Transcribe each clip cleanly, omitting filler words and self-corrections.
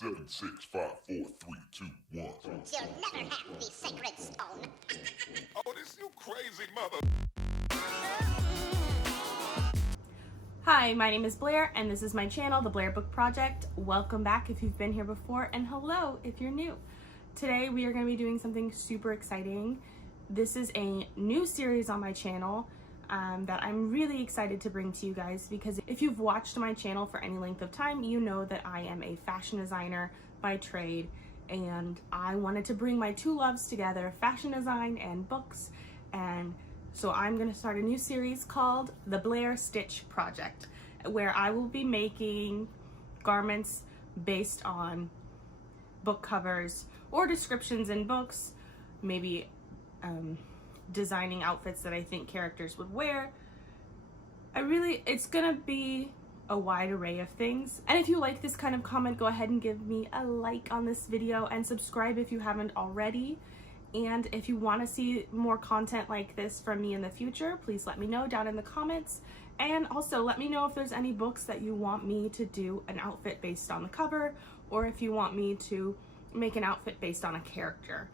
7, 6, 5, 4, 3, 2, 1. You'll never have the sacred stone. Oh, this you crazy mother. Hi, my name is Blair, and this is my channel, The Blair Book Project. Welcome back if you've been here before, and hello if you're new. Today we are going to be doing something super exciting. This is a new series on my channel that I'm really excited to bring to you guys, because if you've watched my channel for any length of time, you know that I am a fashion designer by trade, and I wanted to bring my two loves together, fashion design and books. And so I'm going to start a new series called The Blair Stitch Project, where I will be making garments based on book covers or descriptions in books, maybe designing outfits that I think characters would wear. It's gonna be a wide array of things. And if you like this kind of comment, go ahead and give me a like on this video and subscribe if you haven't already. And if you want to see more content like this from me in the future, please let me know down in the comments. And also let me know if there's any books that you want me to do an outfit based on the cover, or if you want me to make an outfit based on a character.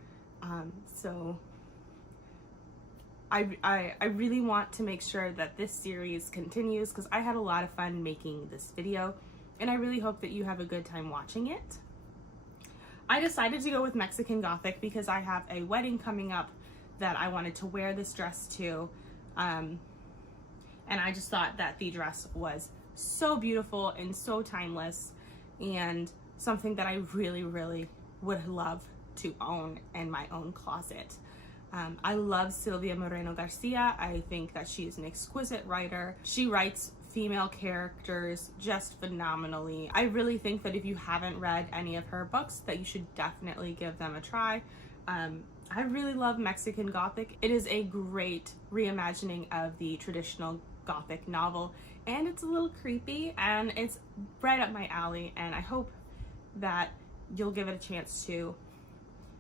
I really want to make sure that this series continues, because I had a lot of fun making this video, and I really hope that you have a good time watching it. I decided to go with Mexican Gothic because I have a wedding coming up that I wanted to wear this dress to, and I just thought that the dress was so beautiful and so timeless, and something that I really would love to own in my own closet. I love Sylvia Moreno-Garcia. I think that she is an exquisite writer. She writes female characters just phenomenally. I really think that if you haven't read any of her books, that you should definitely give them a try. I really love Mexican Gothic. It is a great reimagining of the traditional Gothic novel, and it's a little creepy, and it's right up my alley, and I hope that you'll give it a chance too.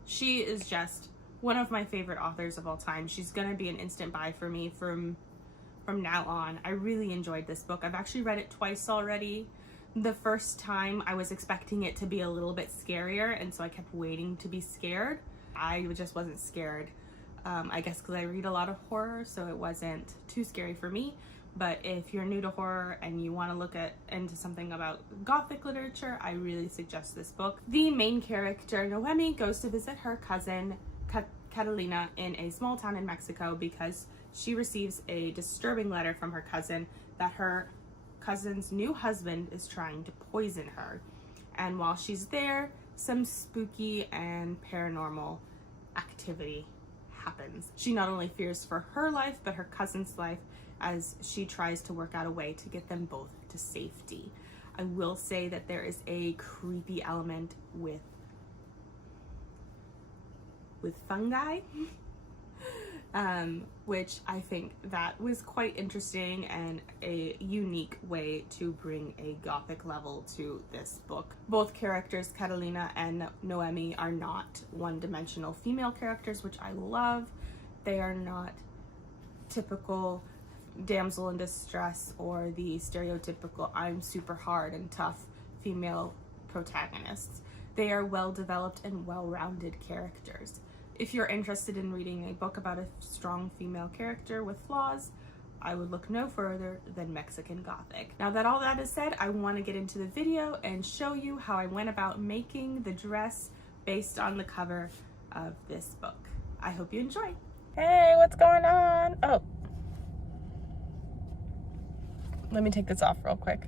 She is just one of my favorite authors of all time. She's gonna be an instant buy for me from now on. I really enjoyed this book. I've actually read it twice already. The first time I was expecting it to be a little bit scarier, and so I kept waiting to be scared. I just wasn't scared. I guess because I read a lot of horror, so it wasn't too scary for me. But if you're new to horror and you want to look into something about Gothic literature, I really suggest this book. The main character, Noemi, goes to visit her cousin, Catalina, in a small town in Mexico, because she receives a disturbing letter from her cousin that her cousin's new husband is trying to poison her. And while she's there, some spooky and paranormal activity happens. She not only fears for her life, but her cousin's life, as she tries to work out a way to get them both to safety. I will say that there is a creepy element with fungi, which I think that was quite interesting and a unique way to bring a Gothic level to this book. Both characters, Catalina and Noemi, are not one-dimensional female characters, which I love. They are not typical damsel in distress or the stereotypical I'm super hard and tough female protagonists. They are well-developed and well-rounded characters. If you're interested in reading a book about a strong female character with flaws, I would look no further than Mexican Gothic. Now that all that is said, I want to get into the video and show you how I went about making the dress based on the cover of this book. I hope you enjoy. Hey, what's going on? Oh, let me take this off real quick.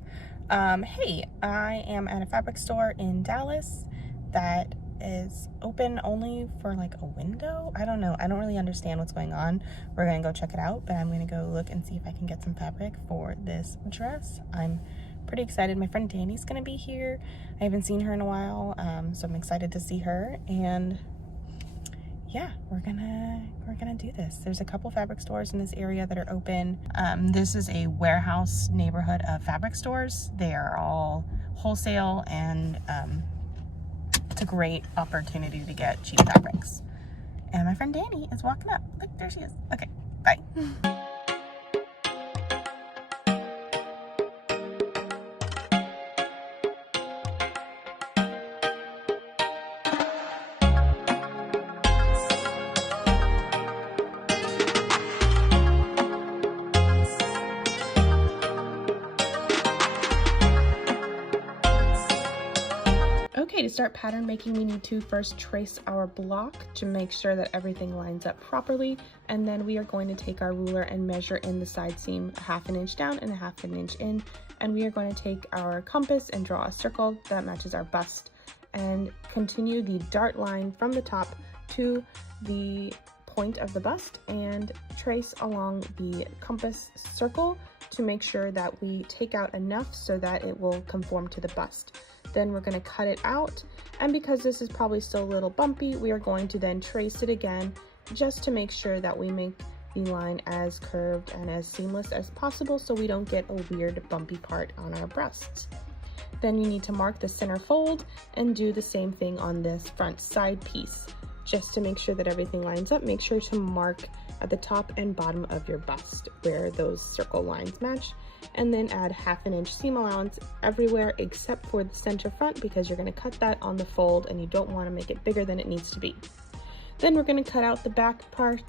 Hey, I am at a fabric store in Dallas that is open only for like a window. I don't know. I don't really understand what's going on. We're gonna go check it out, but I'm gonna go look and see if I can get some fabric for this dress. I'm pretty excited. My friend Danny's gonna be here. I haven't seen her in a while, so I'm excited to see her. And yeah, we're gonna do this. There's a couple fabric stores in this area that are open. This is a warehouse neighborhood of fabric stores. They are all wholesale, and it's a great opportunity to get cheap fabrics. And my friend Danny is walking up. Look, there she is. Okay, bye. Okay, to start pattern making, we need to first trace our block to make sure that everything lines up properly, and then we are going to take our ruler and measure in the side seam 1/2 inch down and 1/2 inch in, and we are going to take our compass and draw a circle that matches our bust and continue the dart line from the top to the point of the bust and trace along the compass circle to make sure that we take out enough so that it will conform to the bust. Then we're going to cut it out, and because this is probably still a little bumpy, we are going to then trace it again just to make sure that we make the line as curved and as seamless as possible so we don't get a weird bumpy part on our breasts. Then you need to mark the center fold and do the same thing on this front side piece. Just to make sure that everything lines up, make sure to mark at the top and bottom of your bust where those circle lines match, and then add 1/2 inch seam allowance everywhere except for the center front because you're going to cut that on the fold and you don't want to make it bigger than it needs to be. Then we're going to cut out the back part,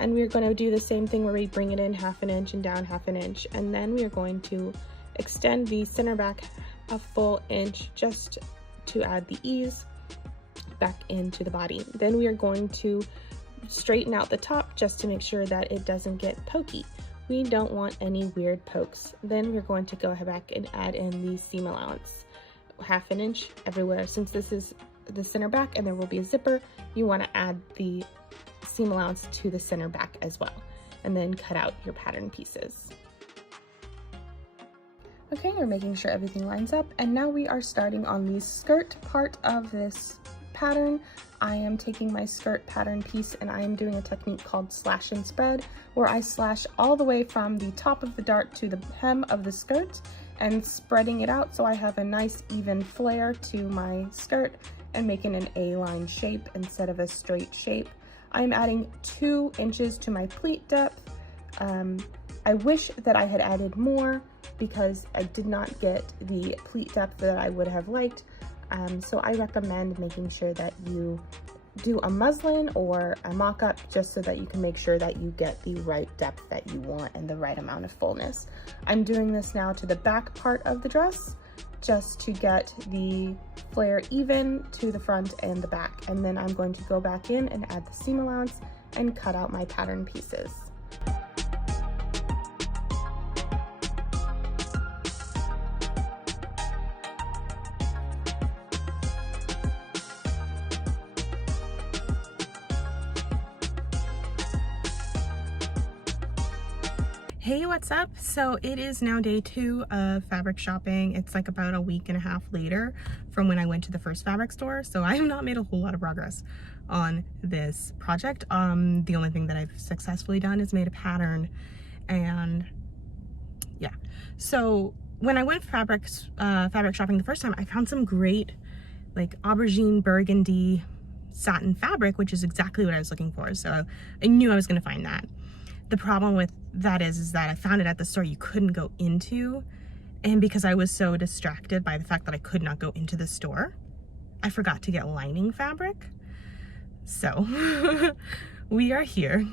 and we're going to do the same thing where we bring it in 1/2 inch and down 1/2 inch, and then we are going to extend the center back a full inch just to add the ease back into the body. Then we are going to straighten out the top just to make sure that it doesn't get pokey. We don't want any weird pokes. Then we're going to go back and add in the seam allowance, 1/2 inch everywhere. Since this is the center back and there will be a zipper, you want to add the seam allowance to the center back as well, and then cut out your pattern pieces. Okay, we're making sure everything lines up, and now we are starting on the skirt part of this pattern. I am taking my skirt pattern piece and I am doing a technique called slash and spread, where I slash all the way from the top of the dart to the hem of the skirt and spreading it out so I have a nice even flare to my skirt and making an A-line shape instead of a straight shape. I'm adding 2 inches to my pleat depth. I wish that I had added more because I did not get the pleat depth that I would have liked. So I recommend making sure that you do a muslin or a mock-up just so that you can make sure that you get the right depth that you want and the right amount of fullness. I'm doing this now to the back part of the dress just to get the flare even to the front and the back. And then I'm going to go back in and add the seam allowance and cut out my pattern pieces. Hey, what's up? So it is now day 2 of fabric shopping. It's like about a week and a half later from when I went to the first fabric store. So I have not made a whole lot of progress on this project. The only thing that I've successfully done is made a pattern, and yeah. So when I went fabric shopping the first time, I found some great like aubergine burgundy satin fabric, which is exactly what I was looking for. So I knew I was gonna find that. The problem with that is that I found it at the store you couldn't go into, and because I was so distracted by the fact that I could not go into the store, I forgot to get lining fabric. So we are here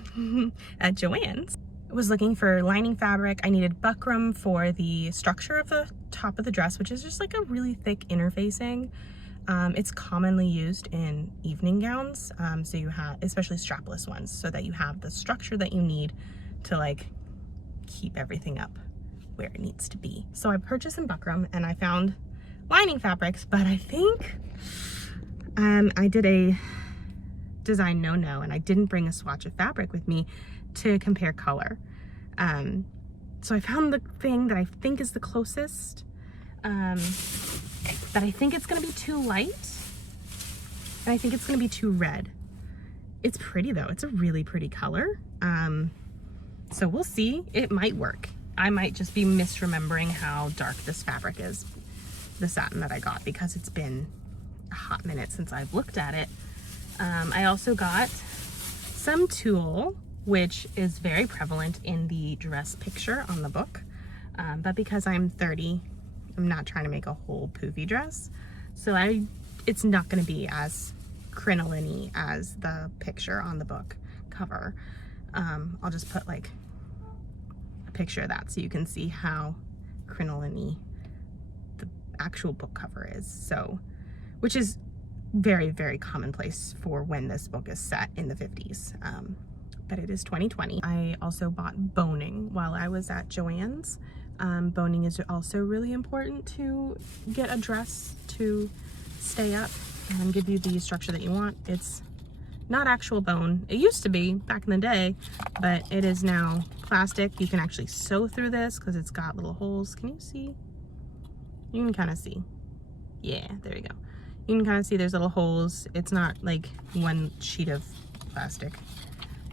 at Joann's. I was looking for lining fabric. I needed buckram for the structure of the top of the dress, which is just like a really thick interfacing. It's commonly used in evening gowns, so you have, especially strapless ones, so that you have the structure that you need to like keep everything up where it needs to be. So I purchased some buckram and I found lining fabrics, but I think I did a design no-no and I didn't bring a swatch of fabric with me to compare color. So I found the thing that I think is the closest, that I think it's gonna be too light, and I think it's gonna be too red. It's pretty though, it's a really pretty color. So we'll see, it might work. I might just be misremembering how dark this fabric is, the satin that I got, because it's been a hot minute since I've looked at it. I also got some tulle, which is very prevalent in the dress picture on the book. But because I'm 30, I'm not trying to make a whole poofy dress. So it's not gonna be as crinoline-y as the picture on the book cover. I'll just put like a picture of that so you can see how crinoline-y the actual book cover is. So which is very, very commonplace for when this book is set in the 50s. But it is 2020. I also bought boning while I was at Joann's. Boning is also really important to get a dress to stay up and give you the structure that you want. It's not actual bone. It used to be back in the day, but it is now plastic. You can actually sew through this because it's got little holes. Can you see? You can kind of see. Yeah, there you go. You can kind of see there's little holes. It's not like one sheet of plastic.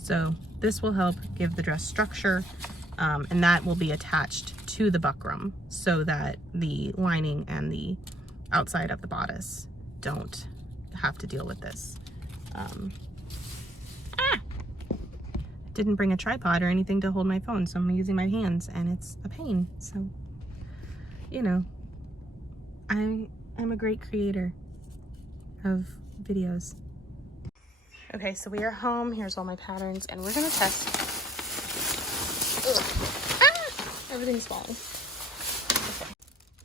So this will help give the dress structure, and that will be attached to the buckram so that the lining and the outside of the bodice don't have to deal with this. Didn't bring a tripod or anything to hold my phone, so I'm using my hands and it's a pain. So, you know, I'm a great creator of videos. Okay, so we are home. Here's all my patterns, and we're gonna test. Everything's falling.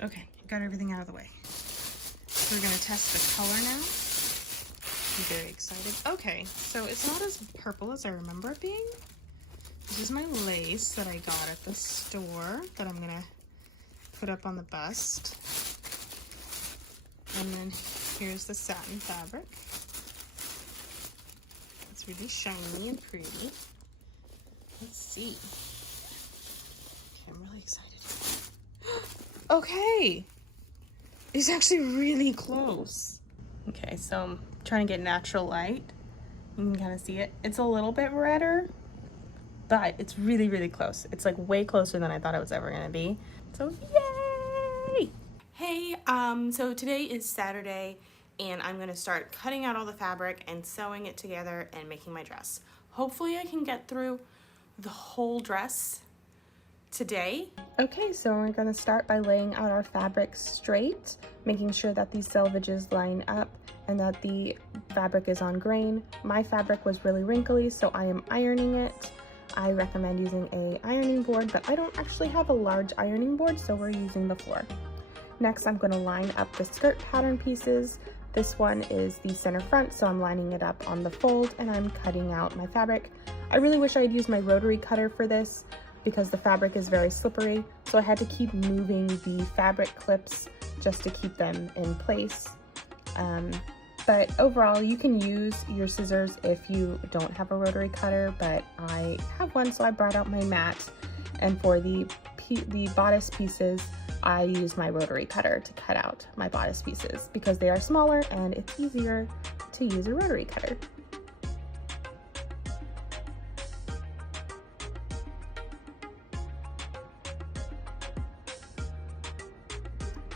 Okay, got everything out of the way. So we're gonna test the color now. I'm very excited. Okay, so it's not as purple as I remember it being. This is my lace that I got at the store that I'm gonna put up on the bust. And then here's the satin fabric. It's really shiny and pretty. Let's see. Okay, I'm really excited. Okay! It's actually really close. Okay, so I'm trying to get natural light. You can kind of see it. It's a little bit redder, but it's really, really close. It's like way closer than I thought it was ever gonna be. So yay! Hey, so today is Saturday, and I'm gonna start cutting out all the fabric and sewing it together and making my dress. Hopefully I can get through the whole dress today. Okay, so we're gonna start by laying out our fabric straight, making sure that these selvages line up and that the fabric is on grain. My fabric was really wrinkly, so I am ironing it. I recommend using a ironing board, but I don't actually have a large ironing board, so we're using the floor. Next, I'm going to line up the skirt pattern pieces. This one is the center front, so I'm lining it up on the fold and I'm cutting out my fabric. I really wish I had used my rotary cutter for this because the fabric is very slippery, so I had to keep moving the fabric clips just to keep them in place. But overall, you can use your scissors if you don't have a rotary cutter, but I have one, so I brought out my mat. And for the bodice pieces, I use my rotary cutter to cut out my bodice pieces because they are smaller and it's easier to use a rotary cutter.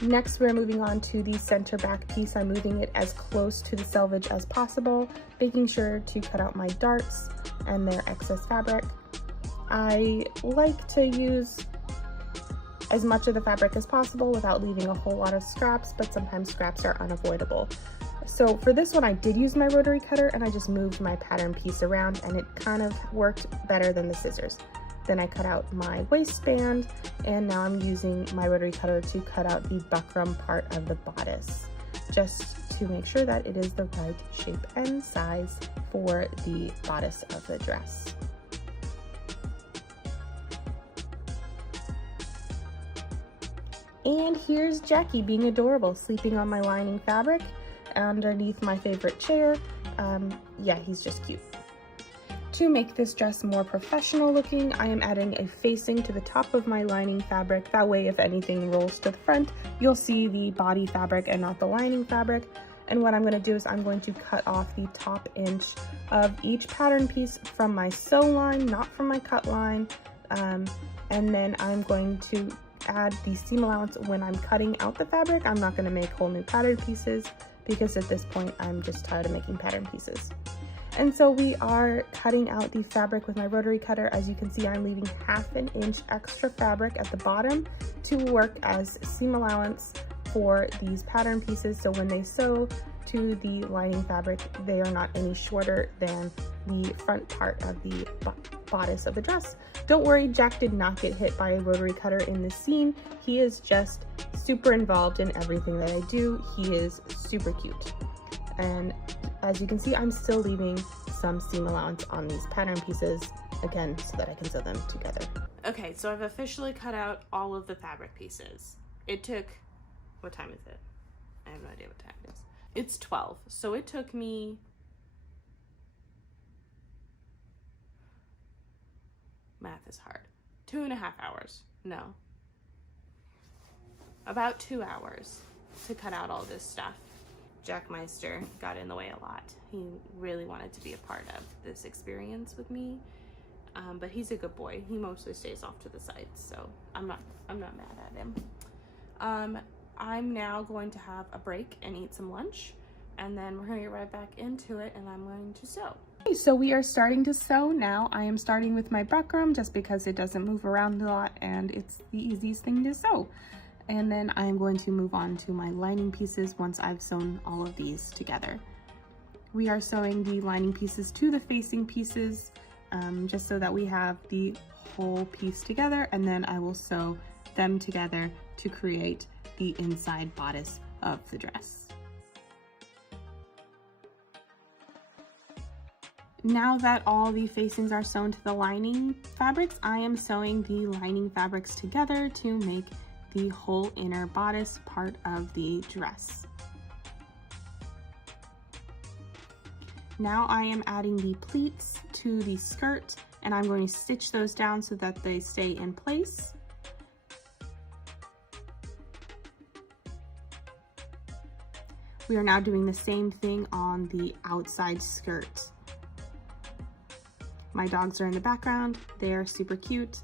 Next, we're moving on to the center back piece. I'm moving it as close to the selvage as possible, making sure to cut out my darts and their excess fabric. I like to use as much of the fabric as possible without leaving a whole lot of scraps, but sometimes scraps are unavoidable. So for this one, I did use my rotary cutter and I just moved my pattern piece around and it kind of worked better than the scissors. Then I cut out my waistband and now I'm using my rotary cutter to cut out the buckram part of the bodice, just to make sure that it is the right shape and size for the bodice of the dress. And here's Jackie being adorable, sleeping on my lining fabric underneath my favorite chair. Yeah, he's just cute. To make this dress more professional looking, I am adding a facing to the top of my lining fabric. That way, if anything rolls to the front, you'll see the body fabric and not the lining fabric. And what I'm going to do is I'm going to cut off the top inch of each pattern piece from my sew line, not from my cut line. And then I'm going to add the seam allowance when I'm cutting out the fabric. I'm not going to make whole new pattern pieces because at this point I'm just tired of making pattern pieces. And so we are cutting out the fabric with my rotary cutter. As you can see, I'm leaving ½ an inch extra fabric at the bottom to work as seam allowance for these pattern pieces. So when they sew to the lining fabric, they are not any shorter than the front part of the bodice of the dress. Don't worry, Jack did not get hit by a rotary cutter in this scene. He is just super involved in everything that I do. He is super cute. And as you can see, I'm still leaving some seam allowance on these pattern pieces, again, so that I can sew them together. Okay, so I've officially cut out all of the fabric pieces. It took, what time is it? I have no idea what time it is. It's 12, so it took me math is hard. 2.5 hours. No. About 2 hours to cut out all this stuff. Jack Meister got in the way a lot. He really wanted to be a part of this experience with me, but he's a good boy. He mostly stays off to the side, so I'm not mad at him. I'm now going to have a break and eat some lunch, and then we're gonna get right back into it, and I'm going to sew. Okay, so we are starting to sew now. I am starting with my buckram just because it doesn't move around a lot and it's the easiest thing to sew. And then I'm going to move on to my lining pieces once I've sewn all of these together. We are sewing the lining pieces to the facing pieces just so that we have the whole piece together, and then I will sew them together to create the inside bodice of the dress. Now that all the facings are sewn to the lining fabrics, I am sewing the lining fabrics together to make the whole inner bodice part of the dress. Now I am adding the pleats to the skirt, and I'm going to stitch those down so that they stay in place. We are now doing the same thing on the outside skirt. My dogs are in the background. They are super cute.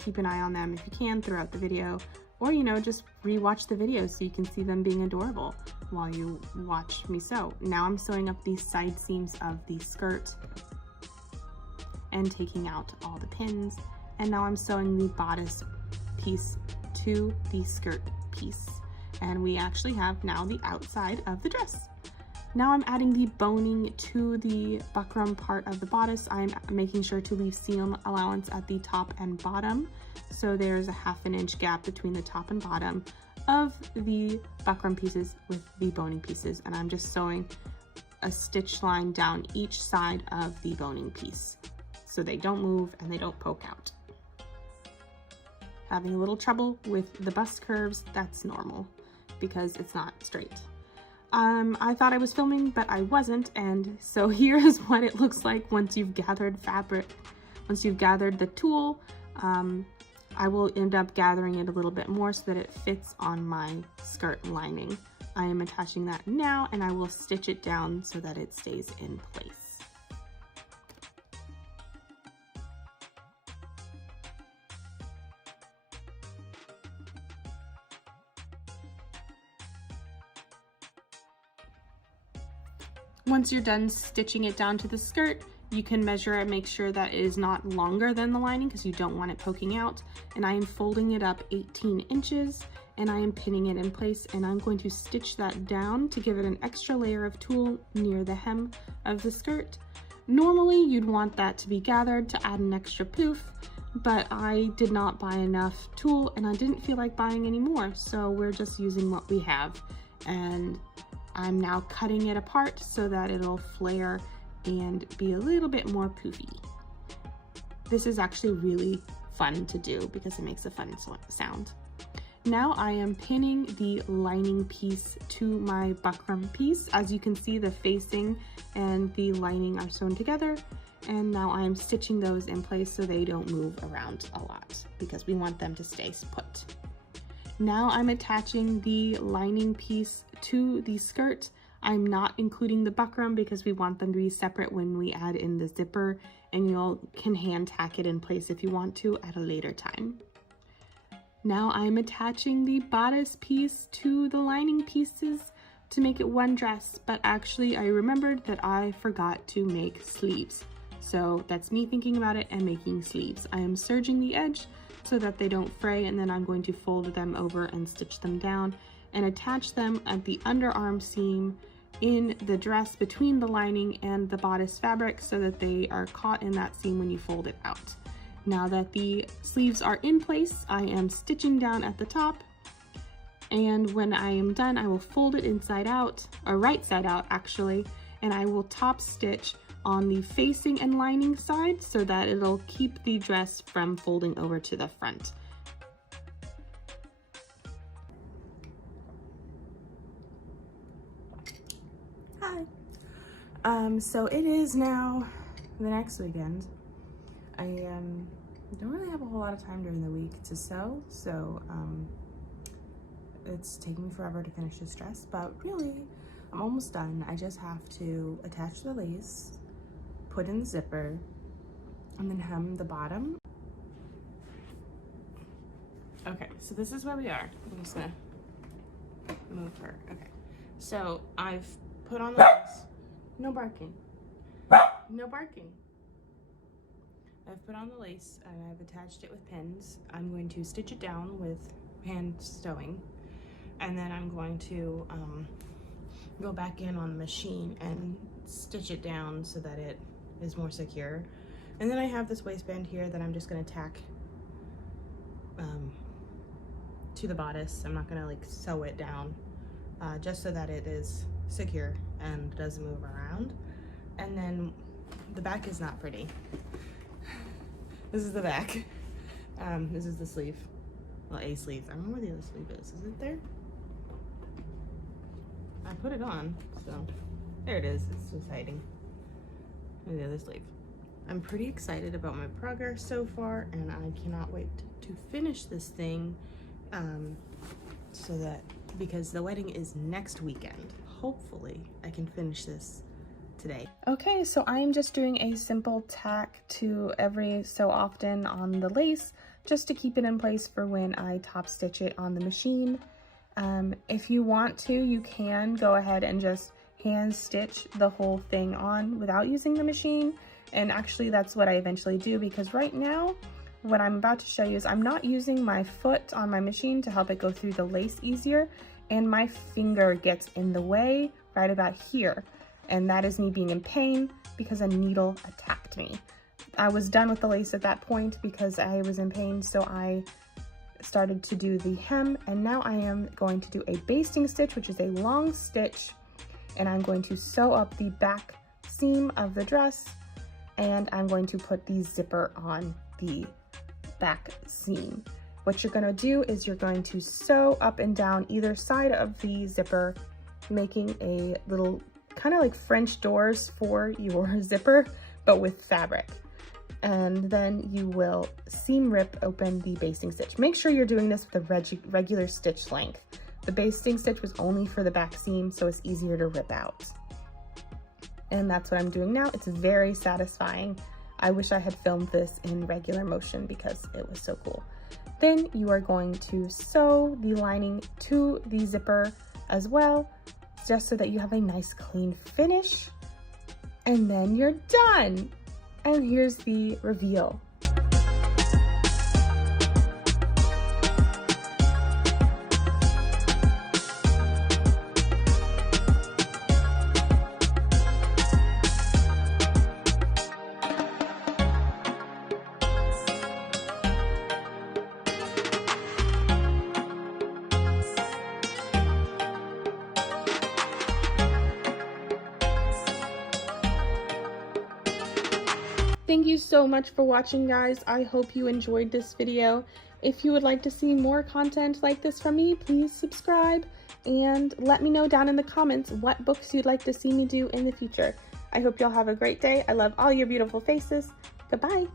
Keep an eye on them if you can throughout the video, or just rewatch the video so you can see them being adorable while you watch me sew. Now I'm sewing up the side seams of the skirt and taking out all the pins, and now I'm sewing the bodice piece to the skirt piece, and we actually have now the outside of the dress. Now I'm adding the boning to the buckram part of the bodice. I'm making sure to leave seam allowance at the top and bottom, so there's a 1/2 inch gap between the top and bottom of the buckram pieces with the boning pieces, and I'm just sewing a stitch line down each side of the boning piece so they don't move and they don't poke out. Having a little trouble with the bust curves, that's normal because it's not straight. I thought I was filming, but I wasn't, and so here is what it looks like once you've gathered fabric. Once you've gathered the tulle, I will end up gathering it a little bit more so that it fits on my skirt lining. I am attaching that now, and I will stitch it down so that it stays in place. Once you're done stitching it down to the skirt, you can measure and make sure that it is not longer than the lining because you don't want it poking out. And I am folding it up 18 inches and I am pinning it in place, and I'm going to stitch that down to give it an extra layer of tulle near the hem of the skirt. Normally you'd want that to be gathered to add an extra poof, but I did not buy enough tulle and I didn't feel like buying any more, so we're just using what we have. And I'm now cutting it apart so that it'll flare and be a little bit more poofy. This is actually really fun to do because it makes a fun sound. Now I am pinning the lining piece to my buckram piece. As you can see, the facing and the lining are sewn together, and now I'm stitching those in place so they don't move around a lot because we want them to stay put. Now I'm attaching the lining piece to the skirt. I'm not including the buckram because we want them to be separate when we add in the zipper, and you can hand tack it in place if you want to at a later time. Now I'm attaching the bodice piece to the lining pieces to make it one dress, but actually I remembered that I forgot to make sleeves. So that's me thinking about it and making sleeves. I am serging the edge so that they don't fray, and then I'm going to fold them over and stitch them down and attach them at the underarm seam in the dress between the lining and the bodice fabric so that they are caught in that seam when you fold it out. Now that the sleeves are in place, I am stitching down at the top, and when I am done, I will fold it inside out, or right side out actually, and I will top stitch on the facing and lining side so that it'll keep the dress from folding over to the front. Hi. So it is now the next weekend. I don't really have a whole lot of time during the week to sew, so it's taking me forever to finish this dress, but really I'm almost done. I just have to attach the lace, put in the zipper, and then hem the bottom. Okay, so this is where we are. I'm just gonna move her. Okay, so I've put on the lace. No barking. No barking. I've put on the lace and I've attached it with pins. I'm going to stitch it down with hand sewing, and then I'm going to go back in on the machine and stitch it down so that it is more secure. And then I have this waistband here that I'm just going to tack to the bodice. I'm not going to like sew it down, just so that it is secure and doesn't move around. And then the back is not pretty. This is the back. This is the sleeve. Well, a sleeve. I don't know where the other sleeve is. Is it there? I put it on, so there it is. It's just hiding. And the other sleeve. I'm pretty excited about my progress so far, and I cannot wait to finish this thing, because the wedding is next weekend. Hopefully I can finish this today. Okay, so I am just doing a simple tack to every so often on the lace just to keep it in place for when I top stitch it on the machine. If you want to, you can go ahead and just hand stitch the whole thing on without using the machine, and actually that's what I eventually do, because right now what I'm about to show you is I'm not using my foot on my machine to help it go through the lace easier, and my finger gets in the way right about here, and that is me being in pain because a needle attacked me. I was done with the lace at that point because I was in pain, so I started to do the hem, and now I am going to do a basting stitch, which is a long stitch, and I'm going to sew up the back seam of the dress, and I'm going to put the zipper on the back seam. What you're going to do is you're going to sew up and down either side of the zipper, making a little kind of like French doors for your zipper, but with fabric. And then you will seam rip open the basting stitch. Make sure you're doing this with a regular stitch length. The basting stitch was only for the back seam, so it's easier to rip out. And that's what I'm doing now. It's very satisfying. I wish I had filmed this in regular motion because it was so cool. Then you are going to sew the lining to the zipper as well, just so that you have a nice clean finish. And then you're done. And here's the reveal. Thank you so much for watching, guys. I hope you enjoyed this video. If you would like to see more content like this from me, please subscribe and let me know down in the comments what books you'd like to see me do in the future. I hope y'all have a great day. I love all your beautiful faces. Goodbye.